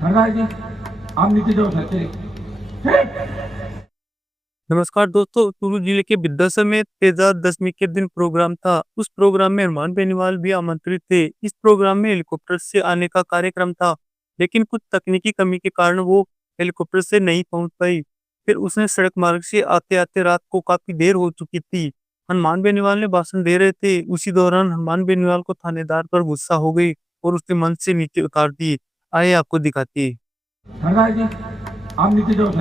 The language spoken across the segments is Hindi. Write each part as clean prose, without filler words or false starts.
धनराज जी आप नीचे जाओ सर। नमस्कार दोस्तों, चूरू जिले के बिद्दासर में तेजाब दशमी के दिन प्रोग्राम था। उस प्रोग्राम में अरमान बेनीवाल भी आमंत्रित थे। इस प्रोग्राम में हेलीकॉप्टर से आने का कार्यक्रम था, लेकिन कुछ तकनीकी कमी के कारण वो हेलीकॉप्टर से नहीं पहुंच पाई। फिर उसने सड़क मार्ग से आते आते रात को काफी देर हो चुकी थी। हनुमान बेनीवाल ने भाषण दे रहे थे। उसी दौरान हनुमान बेनीवाल को थानेदार पर गुस्सा हो गई और उसके मंच से नीचे उतार दिए। आइए आपको दिखाती है। धनराज जी आप नीचे जाओ सर।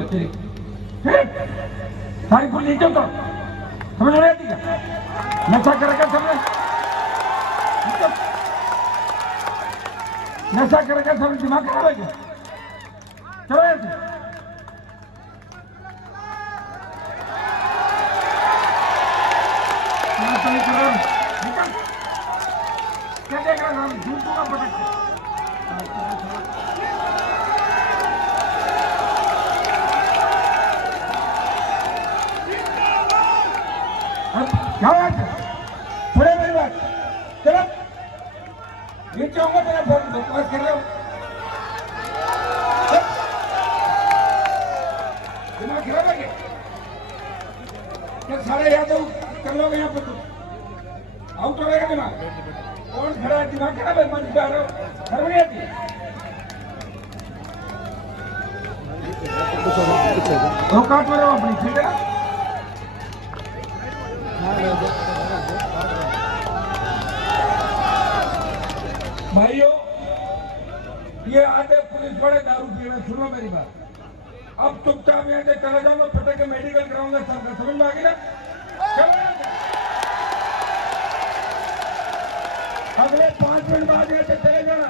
सारी फुल नीचे उतर, समझ में आती क्या? नशा कर समझ, नशा कर समझ, दिमाग खराब है क्या? चलो ऐसे क्या देख रहा था? झूठ दूंगा पटक के। क्या बात है? थोड़े मेरी बात चलो नीचे होगा तेरा फोन बकवास कर रहे हो। दिमाग खराब है क्या? सारे याद हो कर लोगे यहाँ पर तुम आउट हो गया दिमाग। कौन खड़ा है? दिमाग खराब है? मंच पे आ रहे हो, शर्म नहीं आती? औकात में रहो अपनी, ठीक है? भाइयों ये आधे पुलिस वाले दारू पी रहे, सुनो मेरी बात। अब चुपचाप यहाँ से चले जाओ, मैं फटे के मेडिकल कराऊंगा सबका, समझ में आ गई ना? अगले 5 मिनट बाद यहाँ से चले जाना,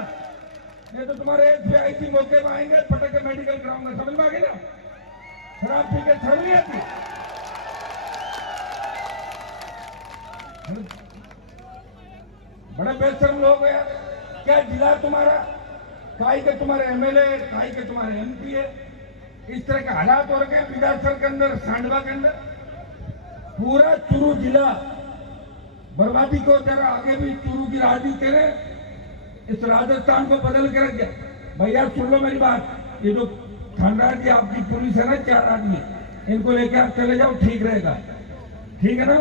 नहीं तो तुम्हारे एसबीआई मौके में आएंगे, फटे के मेडिकल कराऊंगा, समझ में आ गई ना? शराब पी के शर्म नहीं आती? बड़े बेशर्म लोग हैं। क्या जिला तुम्हारा, काई के तुम्हारे एमएलए, काई के तुम्हारे एमपी है? इस तरह के हालात हो रखे बिदासर के अंदर, सांडवा के अंदर। पूरा चूरू जिला बर्बादी को जरा आगे भी चूरू की राजनीति ने इस राजस्थान को बदल के रख दिया। भैया सुन लो मेरी बात, ये जो धनराज जी आपकी पुलिस है ना, 4 आदमी, इनको लेके आप चले जाओ, ठीक रहेगा, ठीक है ना?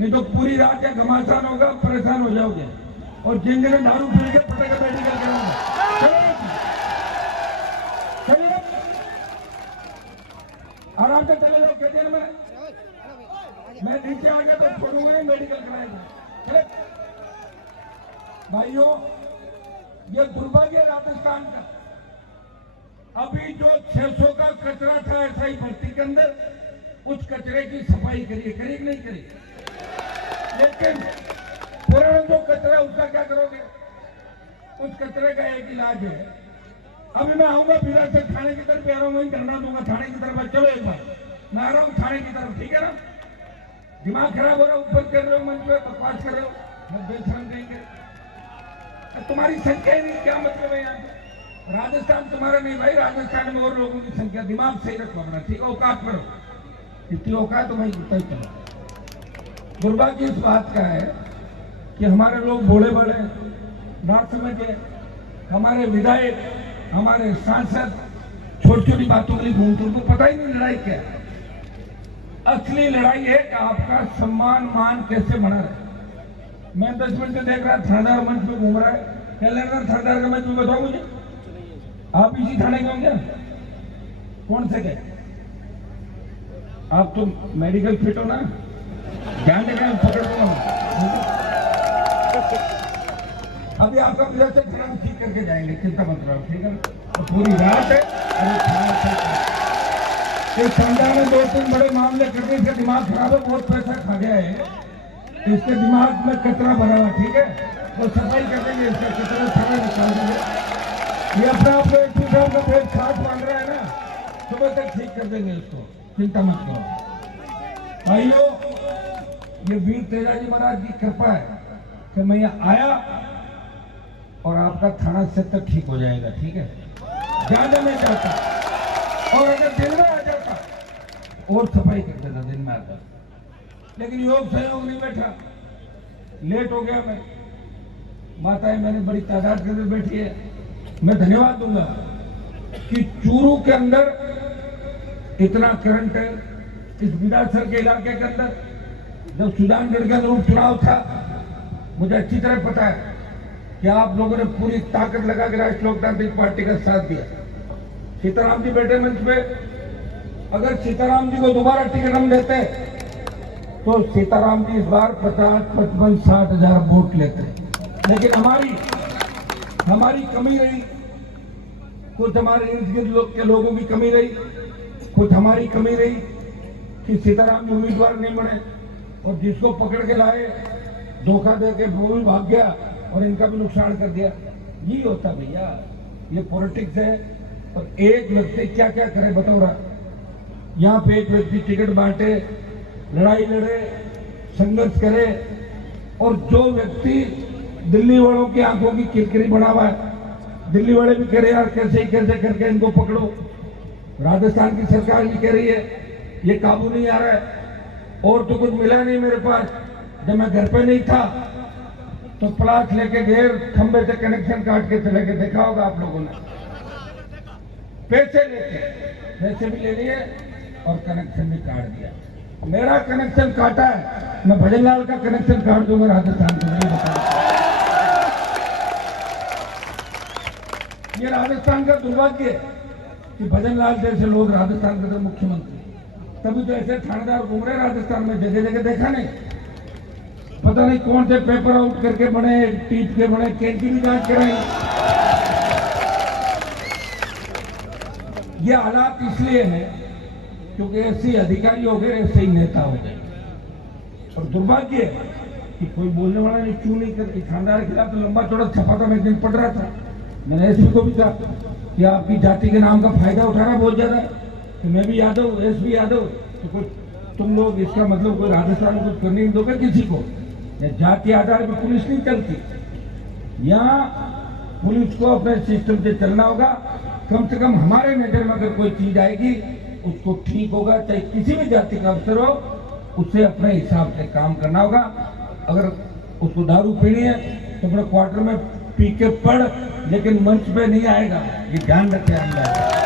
नहीं तो पूरी रात या घमासान होगा, परेशान हो जाओगे। और जिन जिन्हें दारू पी के पटेगा मेडिकल कराऊंगा, चलिए आराम से चले जाओ। कहते हैं मैं नीचे आ गया तो छोड़ूंगा नहीं, मेडिकल कराएंगे। चले भाइयों, ये दुर्भाग्य राजस्थान का। अभी जो 600 का कचरा था एसआई भर्ती के अंदर, उस कचरे की सफाई करिए, करी कि नहीं करी? लेकिन पुराना जो कचरा उसका क्या करोगे? उस कचरे का एक इलाज है। अभी मैं आऊंगा बिरासत थाने की तरफ, आ रहा हूँ, वहीं धरना दूंगा थाने की तरफ। चलो एक बार मैं आ रहा हूँ थाने की तरफ, ठीक है ना? दिमाग खराब हो रहा है, ऊपर कर रहे हो, मंच पे बकवास कर रहे हो, मैं बेशरम देंगे। तुम्हारी संख्या ही नहीं, क्या मतलब है यहाँ पे? राजस्थान तुम्हारा नहीं भाई, राजस्थान में और लोगों की संख्या। दिमाग सही रखो अपना, ठीक है? औकात करो, इतनी औकात तो भाई उतना ही करो। दुर्भाग्य इस बात का है कि हमारे लोग बड़े बड़े ना समझे, हमारे विधायक, हमारे सांसद छोटी छोटी बातों के लिए घूमते, उनको पता ही नहीं लड़ाई क्या है। असली लड़ाई है कि आपका सम्मान मान कैसे बना रहे। मैं 10 मिनट से देख रहा, थानेदार मंच पे घूम रहा है। क्या लड़ना थानेदार का मंच में? बताओ मुझे, आप इसी थाने के होंगे? कौन से गए आप? तो मेडिकल फिट हो ना, ध्यान देना, पकड़ दूंगा। अभी आपका प्लेस से ध्यान ठीक करके जाएंगे, चिंता मत करो, ठीक है? तो पूरी रात है। इस संध्या में 2-3 बड़े मामले करके इसका दिमाग खराब है, बहुत पैसा खा गया है, इसके दिमाग में कचरा भरा हुआ, ठीक है? तो सफाई कर देंगे, इसका कचरा सारा निकाल देंगे। ये अपना आप लोग साहब का पेट साफ मांग रहा है ना, सुबह तक ठीक कर देंगे इसको, चिंता मत करो। भाइयों, ये वीर तेजाजी महाराज की कृपा है कि मैं यहाँ आया और आपका थाना सेक्टर ठीक हो जाएगा, ठीक है? ज्यादा नहीं चाहता, और अगर दिन में आ जाता और सफाई कर देता दिन में आता, लेकिन योग सहयोग नहीं बैठा, लेट हो गया। मैं माताएं मैंने बड़ी तादाद के अंदर बैठी है, मैं धन्यवाद दूंगा कि चूरू के अंदर इतना करंट है, इस बिदासर के इलाके के अंदर जब सुजानगढ़ के अंदर उपचुनाव था, मुझे अच्छी तरह पता है कि आप लोगों ने पूरी ताकत लगा के राष्ट्रीय लोकतांत्रिक पार्टी का साथ दिया। सीताराम जी बैठे मंच पे, अगर सीताराम जी को दोबारा टिकट हम देते तो सीताराम जी इस बार 50, 55, 60 हजार वोट लेते। लेकिन हमारी कमी रही, कुछ हमारे इर्द गिर्द के लोगों की कमी रही, कुछ हमारी कमी रही कि सीताराम जी उम्मीदवार नहीं बने, और जिसको पकड़ के लाए धोखा दे के वो भी भाग गया और इनका भी नुकसान कर दिया। ये होता भैया, ये पॉलिटिक्स है। और एक व्यक्ति क्या क्या करे बताओ रहा, यहाँ पे एक व्यक्ति टिकट बांटे, लड़ाई लड़े, संघर्ष करे, और जो व्यक्ति दिल्ली वालों की आंखों की किरकिरी बना हुआ है, दिल्ली वाले भी कह रहे यार कैसे करके इनको पकड़ो, राजस्थान की सरकार भी कह रही है ये काबू नहीं आ रहा है, और तो कुछ मिला नहीं मेरे पास। जब मैं घर पे नहीं था तो प्लाट लेके गए, खंबे से कनेक्शन काट के चले गए, देखा होगा आप लोगों ने। पैसे भी ले लिए और कनेक्शन भी काट दिया। मेरा कनेक्शन काटा है, मैं भजनलाल का कनेक्शन काट दूंगा राजस्थान को, नहीं बता। ये राजस्थान का दुर्भाग्य है कि भजनलाल जैसे लोग राजस्थान के मुख्यमंत्री, तभी तो ऐसे थानेदार घूम रहे राजस्थान में, जगह जगह देखा नहीं। पता नहीं कौन से पेपर आउट करके बने, टीप के बने, कैंची भी जांच कराई। ये हालात इसलिए है क्योंकि ऐसे अधिकारी हो गए, ऐसे ही नेता हो गए। और दुर्भाग्य है कि कोई बोलने वाला नहीं, क्यों नहीं करती। थानेदार के खिलाफ तो लंबा चौड़ा छपा था, मैं एक दिन पढ़ रहा था, मैंने एसपी को भी कहा कि आपकी जाति के नाम का फायदा उठाना बहुत ज्यादा है, कि मैं भी यादव, एसपी यादव, तो कुछ तुम लोग इसका मतलब कोई राजस्थान में कुछ करने नहीं दोगे किसी को। जाति आधार पर पुलिस नहीं चलती। यहाँ पुलिस को अपने सिस्टम से चलना होगा। कम से कम हमारे नजर में अगर कोई चीज आएगी उसको ठीक होगा, चाहे किसी भी जाति का अफसर हो, उससे अपने हिसाब से काम करना होगा। अगर उसको दारू पीनी है तो अपने क्वार्टर में पी के पढ़, लेकिन मंच पे नहीं आएगा, ये ध्यान रखे अंदर।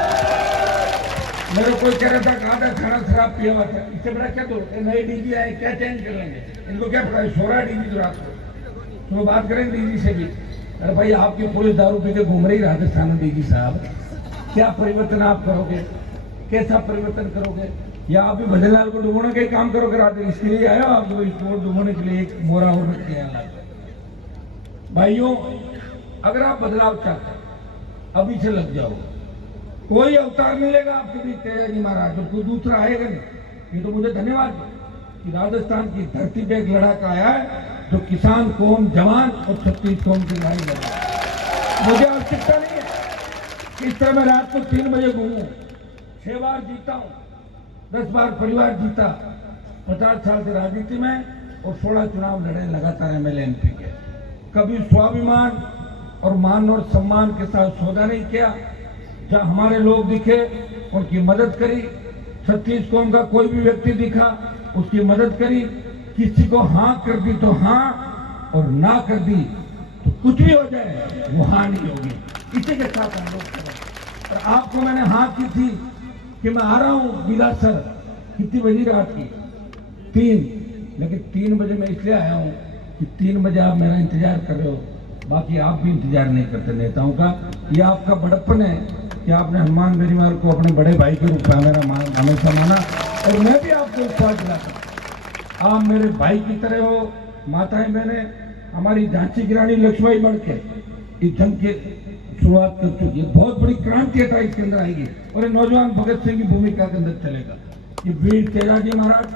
मेरे कोई कह रहा था कहा था खाना शराब पिया हुआ था, इससे बड़ा क्या दो, नए डीजी आए क्या चेंज कर लेंगे, इनको क्या पता है, 16 डीजी तो रात को तो बात करेंगे डीजी से भी। अरे भाई आपकी पुलिस दारू पी के घूम रही राजस्थान में, डीजी साहब क्या परिवर्तन आप करोगे, कैसा परिवर्तन करोगे? या आप भी भजनलाल को डुबोने का ही काम करोगे रात, इसके लिए आए हो आप इसको डुबोने के लिए एक मोरा और रख के यहाँ। भाइयों अगर आप बदलाव चाहते हैं अभी से लग जाओ, कोई अवतार नहीं लेगा आपके बीच तेजाजी महाराज, और कोई दूसरा आएगा नहीं। ये तो मुझे धन्यवाद कि राजस्थान की धरती पे एक लड़ाका आया है जो किसान कौम, जवान और 36 कौम की लड़ाई लड़ा। मुझे आवश्यकता नहीं है इस तरह मैं रात को 3 बजे घूमूं, 6 बार जीता हूं, 10 बार परिवार जीता, 50 साल से राजनीति में और 16 चुनाव लड़े लगातार MLA MP के। कभी स्वाभिमान और मान और सम्मान के साथ सौदा नहीं किया। जहाँ हमारे लोग दिखे उनकी मदद करी, 36 कौम का कोई भी व्यक्ति दिखा उसकी मदद करी, किसी को हाँ कर दी तो हाँ और ना कर दी तो कुछ भी हो जाए वो हाँ नहीं होगी, इसी के साथ हम लोग करें। और आपको मैंने हाँ की थी कि मैं आ रहा हूँ बिलासर, कितनी बजी रात की 3, लेकिन 3 बजे मैं इसलिए आया हूँ कि 3 बजे आप मेरा इंतजार कर रहे हो, बाकी आप भी इंतजार नहीं करते नेताओं का। ये आपका बड़प्पन है कि आपने हनुमान बेनीवाल को अपने बड़े भाई के रूप में हमेशा माना, और मैं भी आपको विश्वास दिलाता, आप मेरे भाई की तरह हो। माताएं बहनें, हमारी झांसी की रानी लक्ष्मीबाई बढ़ के इस जंग की शुरुआत कर चुकी है, बहुत बड़ी क्रांति है इसके अंदर आएगी, और ये नौजवान भगत सिंह की भूमिका के अंदर चलेगा। ये वीर तेजाजी महाराज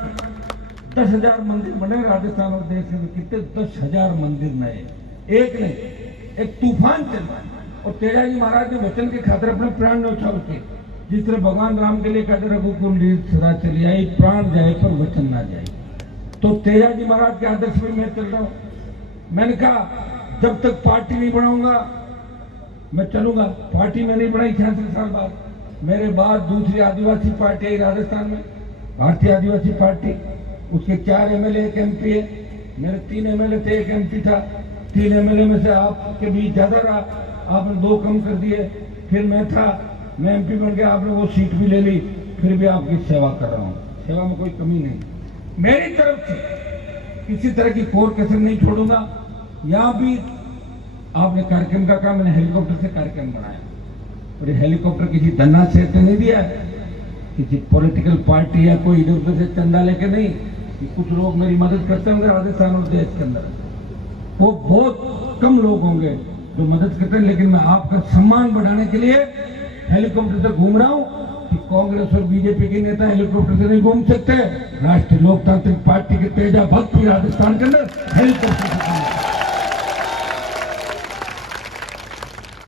10,000 मंदिर बने राजस्थान और देश में, कितने 10,000 मंदिर नए, एक नहीं, एक तूफान चला। और तेजाजी महाराज ने वचन की खातिर अपने प्राण न्यौछावर किए, जिस तरह भगवान राम के लिए कहते रघुकुल रीत सदा चली आई, प्राण जाए पर वचन ना जाए। तो तेजाजी महाराज के आदर्श में मैं चल रहा हूँ। मैंने कहा जब तक पार्टी नहीं बनाऊंगा मैं चलूंगा। पार्टी में नहीं बनाई 66 साल बाद, मेरे बाद दूसरी आदिवासी पार्टी आई राजस्थान में, भारतीय आदिवासी पार्टी, उसके 4 MLA 1 MP है, मेरे 3 MLA थे, 1 MP था। 3 MLA में से आपके बीच ज्यादा रहा, आपने 2 कम कर दिए, फिर मैं था, मैं एमपी बन गया, आपने वो सीट भी ले ली, फिर भी आपकी सेवा कर रहा हूँ। सेवा में कोई कमी नहीं, मेरी तरफ से किसी तरह की कोर कसर नहीं छोड़ूंगा। यहाँ भी आपने कार्यक्रम का कहा, मैंने हेलीकॉप्टर से कार्यक्रम बनाया, और ये हेलीकॉप्टर किसी धन्ना से नहीं दिया है, किसी पॉलिटिकल पार्टी या कोई इधर उधर से चंदा लेके नहीं। कि कुछ लोग मेरी मदद करते होंगे राजस्थान और देश के अंदर, वो बहुत कम लोग होंगे जो मदद करते हैं, लेकिन मैं आपका सम्मान बढ़ाने के लिए हेलीकॉप्टर से घूम रहा हूं कि कांग्रेस और बीजेपी के नेता हेलीकॉप्टर से नहीं घूम सकते। राष्ट्रीय लोकतांत्रिक पार्टी के तेजा भक्त भी राजस्थान के अंदर हेलीकॉप्टर से